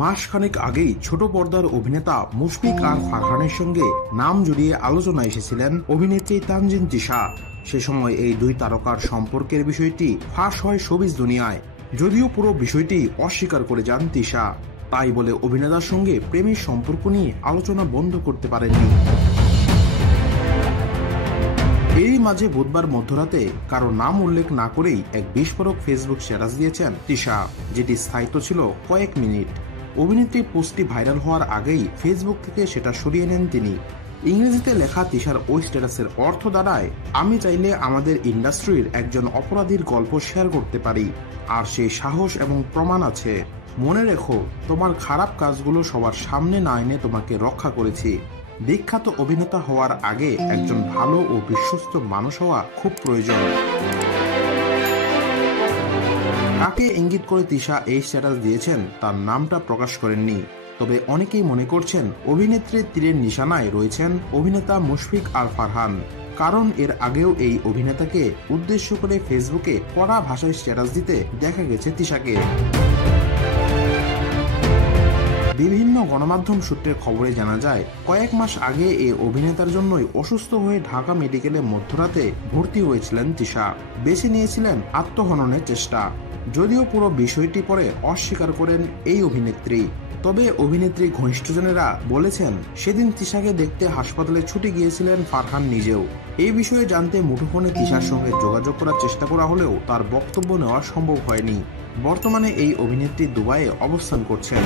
মাসখানেক আগেই ছোট পর্দার অভিনেতা মুশফিক আর ফারহানের সঙ্গে নাম জড়িয়ে আলোচনায় এসেছিলেন অভিনেত্রী তানজিন তিশা। সে সময় এই দুই তারকার সম্পর্কের বিষয়টি ফাঁস হয় শোবিজ দুনিয়ায়, যদিও পুরো বিষয়টি অস্বীকার করে যান তিশা। তাই বলে অভিনেতার সঙ্গে প্রেমের সম্পর্ক নিয়ে আলোচনা বন্ধ করতে পারেননি। এরই মাঝে বুধবার মধ্যরাতে কারো নাম উল্লেখ না করেই এক বিস্ফোরক ফেসবুক স্ট্যাটাস দিয়েছেন তিশা, যেটি স্থায়িত্ব ছিল কয়েক মিনিট। অভিনেত্রীর পোস্টটি ভাইরাল হওয়ার আগেই ফেসবুক থেকে সেটা সরিয়ে নেন তিনি। ইংরেজিতে লেখা তিশার ওই স্ট্যাটাসের অর্থ দাঁড়ায়, আমি চাইলে আমাদের ইন্ডাস্ট্রির একজন অপরাধীর গল্প শেয়ার করতে পারি, আর সেই সাহস এবং প্রমাণ আছে। মনে রেখো, তোমার খারাপ কাজগুলো সবার সামনে না এনে তোমাকে রক্ষা করেছি। বিখ্যাত অভিনেতা হওয়ার আগে একজন ভালো ও বিশ্বস্ত মানুষ হওয়া খুব প্রয়োজন। কাকে ইঙ্গিত করে তিশা এই স্ট্যাটাস দিয়েছেন তার নামটা প্রকাশ করেননি, তবে অনেকেই মনে করছেন অভিনেত্রীর তীরের নিশানায় রয়েছেন অভিনেতা মুশফিক আর ফারহান। কারণ এর আগেও এই অভিনেতাকে উদ্দেশ্য করে ফেসবুকে কড়া ভাষায় স্ট্যাটাস দিতে দেখা গেছে তিশাকে। বিভিন্ন গণমাধ্যম সূত্রের খবরে জানা যায়, কয়েক মাস আগে এই অভিনেতার জন্যই অসুস্থ হয়ে ঢাকা মেডিকেলে মধ্যরাতে ভর্তি হয়েছিলেন তিশা। বেছে নিয়েছিলেন আত্মহননের চেষ্টা, যদিও পুরো বিষয়টি পরে অস্বীকার করেন এই অভিনেত্রী। তবে অভিনেত্রী ঘনিষ্ঠজনেরা বলেছেন, সেদিন তিশাকে দেখতে হাসপাতালে ছুটে গিয়েছিলেন ফারহান নিজেও। এই বিষয়ে জানতে মুঠোফোনে তিশার সঙ্গে যোগাযোগ করার চেষ্টা করা হলেও তার বক্তব্য নেওয়া সম্ভব হয়নি। বর্তমানে এই অভিনেত্রী দুবাইয়ে অবস্থান করছেন।